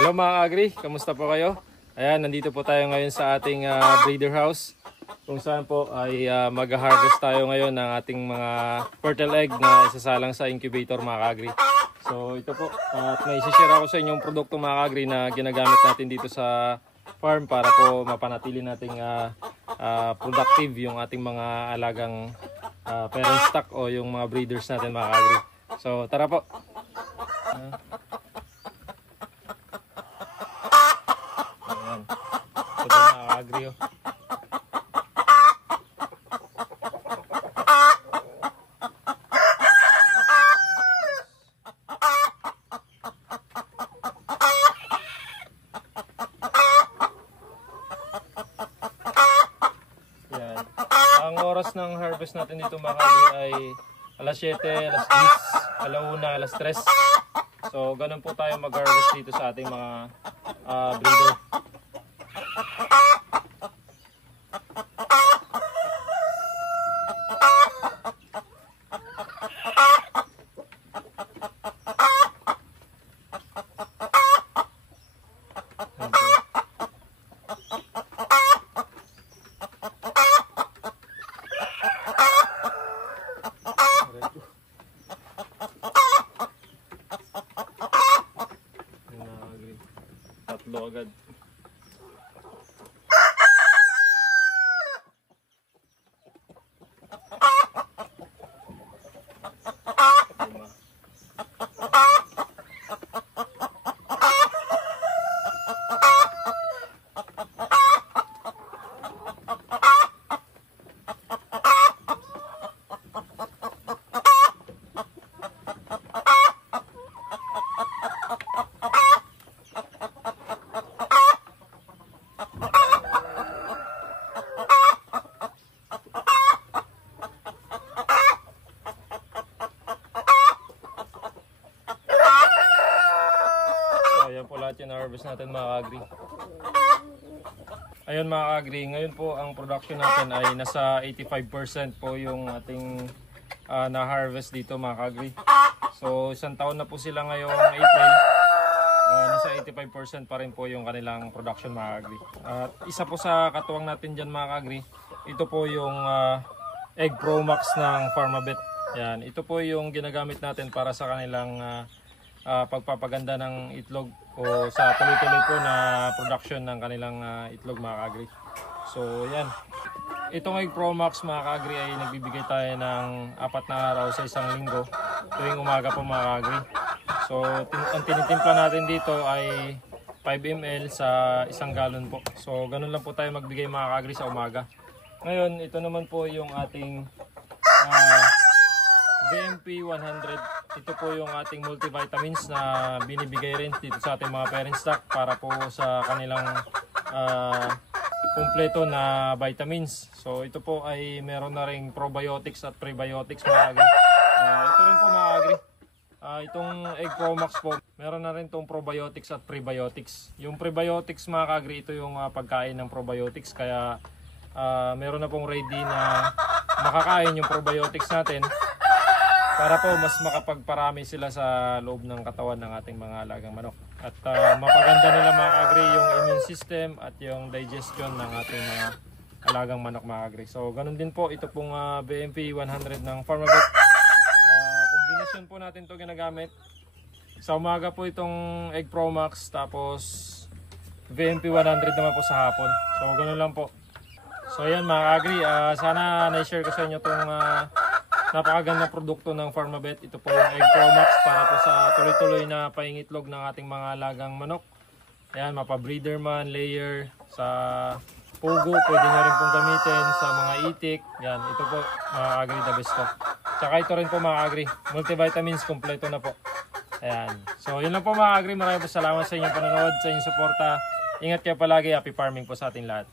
Hello mga agri, kamusta po kayo? Ayan, nandito po tayo ngayon sa ating breeder house kung saan po ay mag-harvest tayo ngayon ng ating mga fertile egg na isasalang sa incubator mga agri. So ito po, at may isi-share ako sa inyong produkto mga agri na ginagamit natin dito sa farm para po mapanatili nating productive yung ating mga alagang parent stock o yung mga breeders natin mga agri. So tara po. Ito mga agri oh. Yan. Ang oras ng harvest natin dito mga agri ay alas 7, alas 10, alauna, alas 3. So ganun po tayo mag-harvest dito sa ating mga breeder. Tatlo agad. Ayan po lahat yung harvest natin mga agri. Ayun mga agri, ngayon po ang production natin ay nasa 85% po yung ating na-harvest dito mga agri. So isang taon na po sila ngayong April. Nasa 85% pa rin po yung kanilang production mga agri. At isa po sa katuwang natin dyan mga agri, ito po yung Egg Pro Max ng Pharmabet. Yan, ito po yung ginagamit natin para sa kanilang pagpapaganda ng itlog o sa tuloy-tuloy po na production ng kanilang itlog mga agri. So yan, itong Egg Pro Max mga agri ay nagbibigay tayo ng 4 na araw sa isang linggo tuwing umaga po mga agri. So ang tinitimpla natin dito ay 5 ml sa isang galon po. So ganun lang po tayo magbigay mga agri sa umaga. Ngayon ito naman po yung ating VMP 100. Ito po yung ating multivitamins na binibigay rin dito sa ating mga parent stock para po sa kanilang kumpleto na vitamins. So ito po ay meron na ring probiotics at prebiotics mga agri. Ito rin po mga agri. Itong Egg Pro Max po, meron na rin itong probiotics at prebiotics. Yung prebiotics mga agri, ito yung pagkain ng probiotics. Kaya meron na pong ready na makakain yung probiotics natin para po mas makapagparami sila sa loob ng katawan ng ating mga alagang manok. At mapaganda nila mga agri yung immune system at yung digestion ng ating mga alagang manok mga agri. So ganun din po ito pong BMP 100 ng Pharmabet. Kombinasyon po natin ito ginagamit. Sa umaga po itong Egg Pro Max, tapos BMP 100 naman po sa hapon. So ganun lang po. So ayan mga agri, sana na-share ko sa inyo itong napakagandang produkto ng Pharmabet. Ito po yung Egg Pro Max para po sa tuloy-tuloy na paingitlog ng ating mga alagang manok. Ayan, mapa-breeder man, layer, sa pugo, pwede nyo rin pong gamitin sa mga itik. Yan, ito po mga agri, the best to. Tsaka ito rin po mga agri, multivitamins, kompleto na po. Ayan, so yun lang po mga agri, maraming salamat sa inyong panonood, sa inyong suporta. Ingat kayo palagi, happy farming po sa ating lahat.